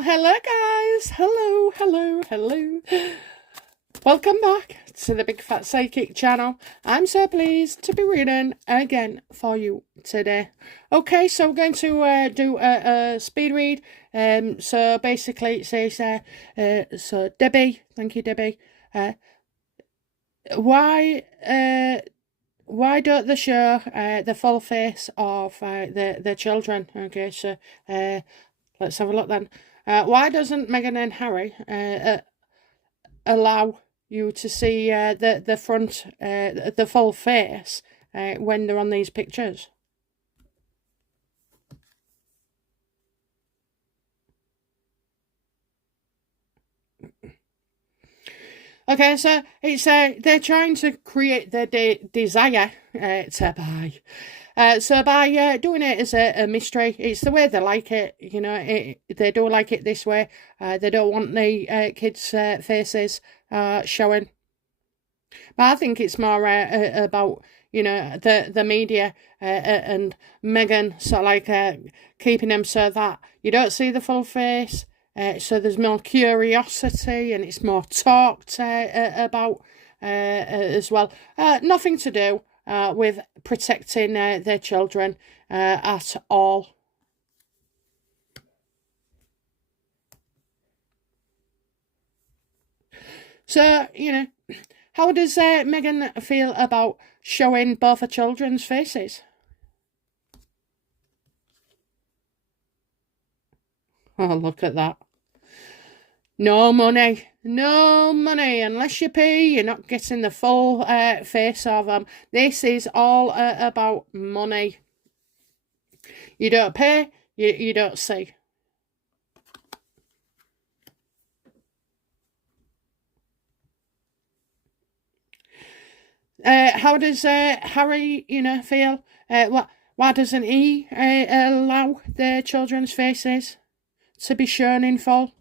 Well, hello guys. Hello. Welcome back to the Big Fat Psychic channel. I'm so pleased to be reading again for you today. Okay, so we're going to do a speed read. So basically it says, so Debbie, thank you Debbie. Why don't they show the full face of the children? Okay, so let's have a look then. Why doesn't Meghan and Harry allow you to see the front, the full face when they're on these pictures? Okay, so it's they're trying to create their desire to buy. So by doing it as a mystery, it's the way they like it. You know, they don't like it this way. They don't want the kids' faces showing. But I think it's more about, you know, the media and Meghan sort of like keeping them so that you don't see the full face. So there's more curiosity and it's more talked about as well. Nothing to do with protecting their children at all. So, you know, how does Meghan feel about showing both her children's faces? Oh, look at that. No money. No money. Unless you pay, you're not getting the full face of them. This is all about money. You don't pay, you don't see. How does Harry, you know, feel? Why doesn't he allow their children's faces to be shown in full?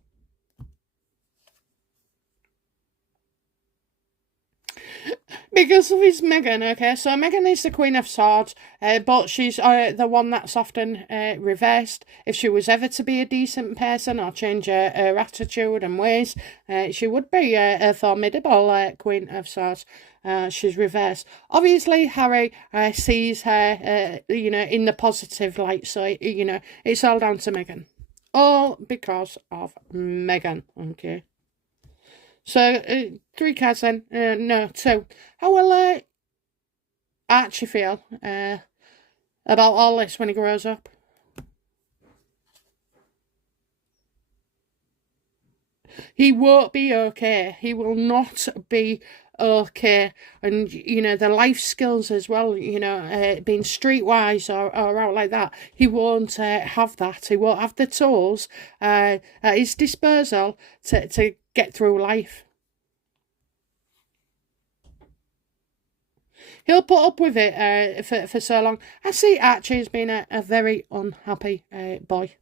Because of his Meghan, okay? So Meghan is the Queen of Swords, but she's the one that's often reversed. If she was ever to be a decent person or change her attitude and ways, she would be a formidable Queen of Swords. She's reversed. Obviously, Harry sees her, you know, in the positive light. So, you know, it's all down to Meghan. All because of Meghan, okay? So, 3 cards then. No, 2. How will Archie feel about all this when he grows up? He won't be okay. He will not be okay. And, you know, the life skills as well, you know, being streetwise or out like that, he won't have that. He won't have the tools at his disposal to get through life. He'll put up with it for so long. I see Archie as being a very unhappy boy.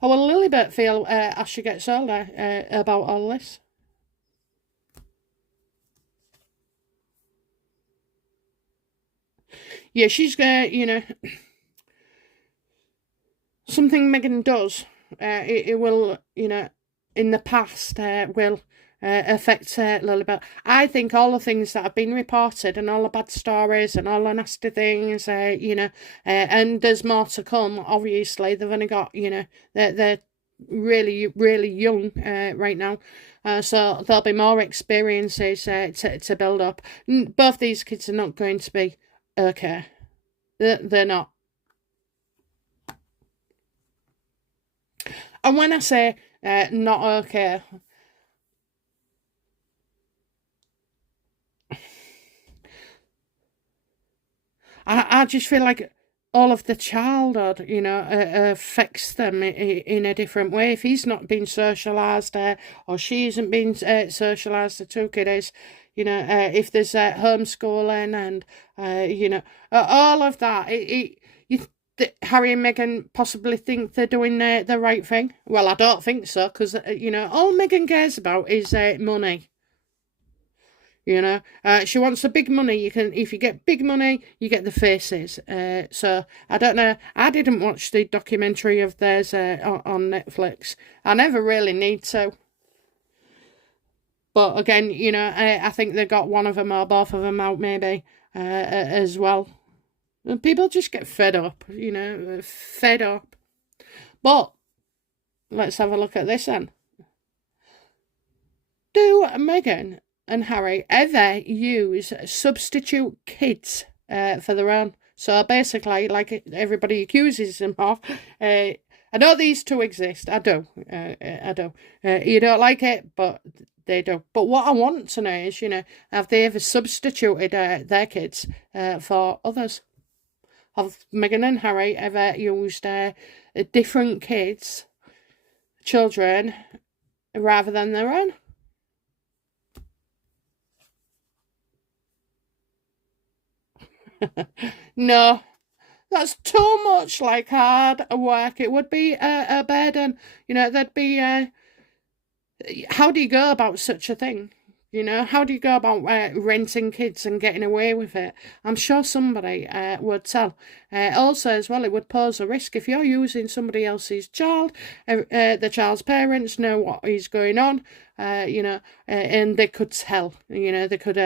How will Lilibet feel as she gets older about all this? Yeah, she's going to, you know, something Meghan does, it will, you know, in the past will affect Lilibet. I think all the things that have been reported and all the bad stories and all the nasty things, you know, and there's more to come. Obviously, they've only got, you know, they're really young right now. So there'll be more experiences to build up. Both these kids are not going to be okay. They're not. And when I say not okay, I just feel like all of the childhood, you know, affects them in a different way. If he's not been socialised or she isn't being socialised, the 2 kiddies, you know, if there's homeschooling and, you know, all of that, Harry and Meghan possibly think they're doing the right thing. Well, I don't think so, because, you know, all Meghan cares about is money. You know, she wants the big money. If you get big money, you get the faces. So I don't know. I didn't watch the documentary of theirs on Netflix. I never really need to. But again, you know, I think they got one of them or both of them out maybe as well. And people just get fed up, you know, fed up. But let's have a look at this then. Do Meghan and Harry ever use substitute kids for their own? So basically, like everybody accuses them of, I know these two exist. I do. I do. You don't like it, but they do. But what I want to know is, you know, have they ever substituted their kids for others? Have Meghan and Harry ever used different children, rather than their own? No, that's too much like hard work. It would be a burden. You know, there'd be. How do you go about such a thing? You know, how do you go about renting kids and getting away with it? I'm sure somebody would tell. Also, as well, it would pose a risk if you're using somebody else's child. The child's parents know what is going on, you know, and they could tell. You know, they could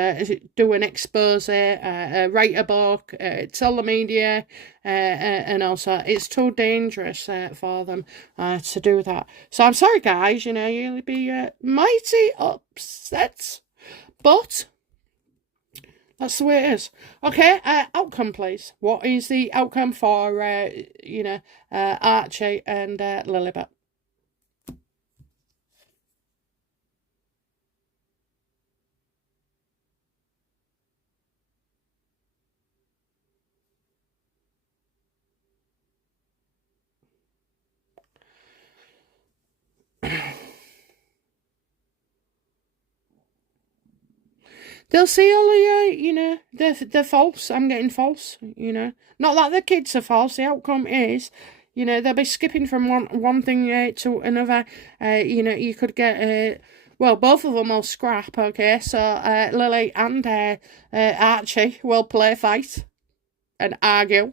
do an expose, write a book, tell the media, and also it's too dangerous for them to do that. So I'm sorry, guys. You know, you'll be mighty upset. But that's the way it is. Okay, outcome, please. What is the outcome for, you know, Archie and Lilibet? They'll see all the, you know, they're false. I'm getting false, you know. Not that the kids are false. The outcome is, you know, they'll be skipping from one thing to another. You know, you could get, well, both of them will scrap, okay? So Lily and Archie will play fight and argue.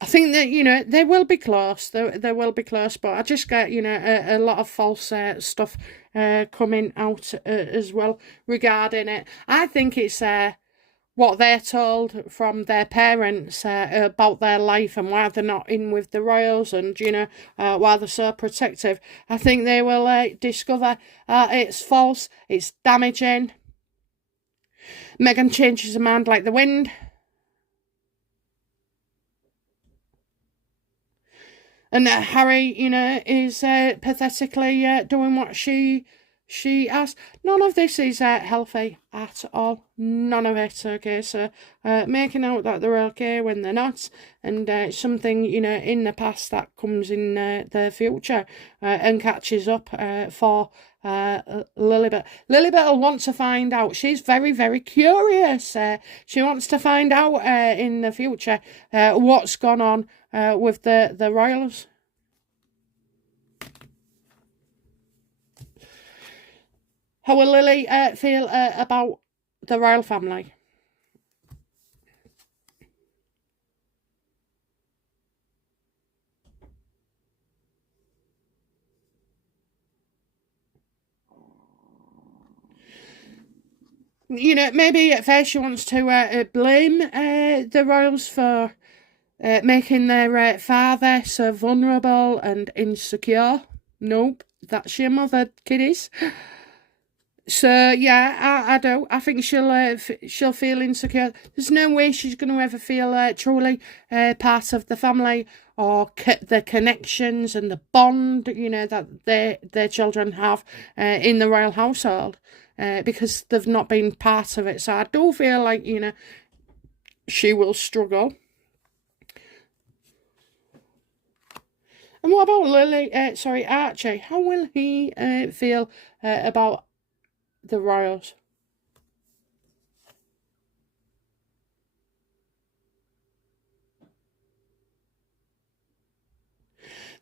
I think that, you know, they will be close. They will be close, but I just get, you know, a lot of false stuff coming out as well regarding it. I think it's what they're told from their parents about their life and why they're not in with the royals, and, you know, why they're so protective. I think they will discover it's false, it's damaging. Meghan changes her mind like the wind. And Harry, you know, is pathetically doing what she asked. None of this is healthy at all. None of it. Okay, so making out that they're okay when they're not, and something, you know, in the past that comes in the future and catches up for Lilibet. Lilibet will want to find out. She's very, very curious. She wants to find out in the future what's gone on with the royals. How will Lily feel about the royal family? You know, maybe at first she wants to blame the royals for making their father so vulnerable and insecure. Nope, that's your mother, kiddies. So yeah, I do. I think she'll feel insecure. There's no way she's going to ever feel truly part of the family, or the connections and the bond, you know, that their children have in the royal household, because they've not been part of it. So I do feel like, you know, she will struggle. And what about Archie? How will he feel about the royals?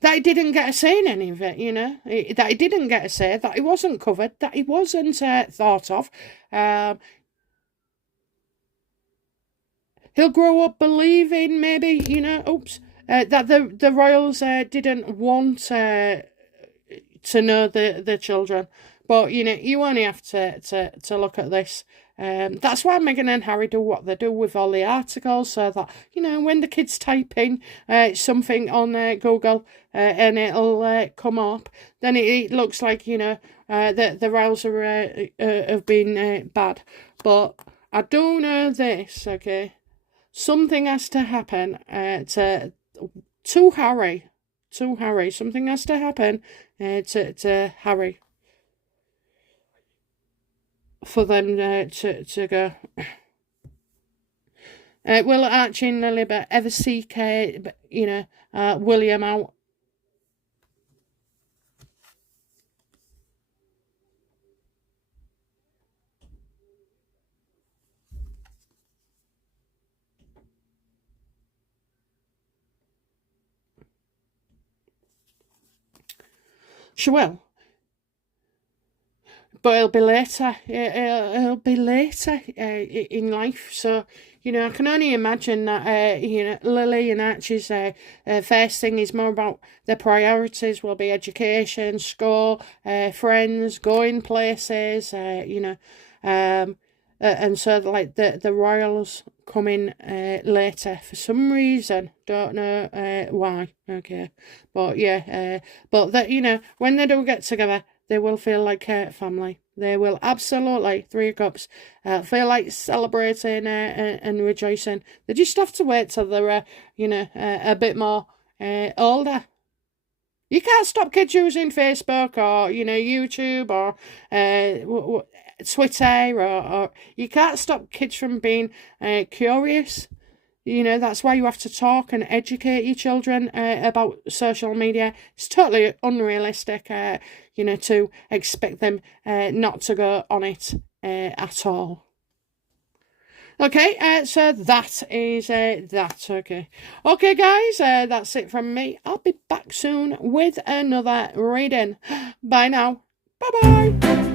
that he didn't get a say in any of it, that he didn't get a say, that he wasn't covered, that he wasn't thought of. He'll grow up believing maybe, that the royals didn't want to know the children. But, you only have to look at this. That's why Meghan and Harry do what they do with all the articles, so that, when the kids type in something on Google and it'll come up, then it looks like, the royals have been bad. But I do know this, okay? Something has to happen to Harry. To Harry. Something has to happen to Harry for them to go. Will Archie and Lilibet ever seek, William out? She will. But it'll be later. It'll be later in life. So, I can only imagine that, Lily and Archie's first thing is more about their priorities will be education, school, friends, going places, and so like the royals come in later for some reason. Don't know why. Okay, but yeah, but that when they do get together, they will feel like family. They will absolutely, 3 of Cups, feel like celebrating and rejoicing. They just have to wait till they're a bit more older. You can't stop kids using Facebook or YouTube or Twitter or you can't stop kids from being curious. That's why you have to talk and educate your children about social media. It's totally unrealistic, to expect them not to go on it at all. Okay, so that is that. Okay, guys, that's it from me. I'll be back soon with another reading. Bye now. Bye-bye.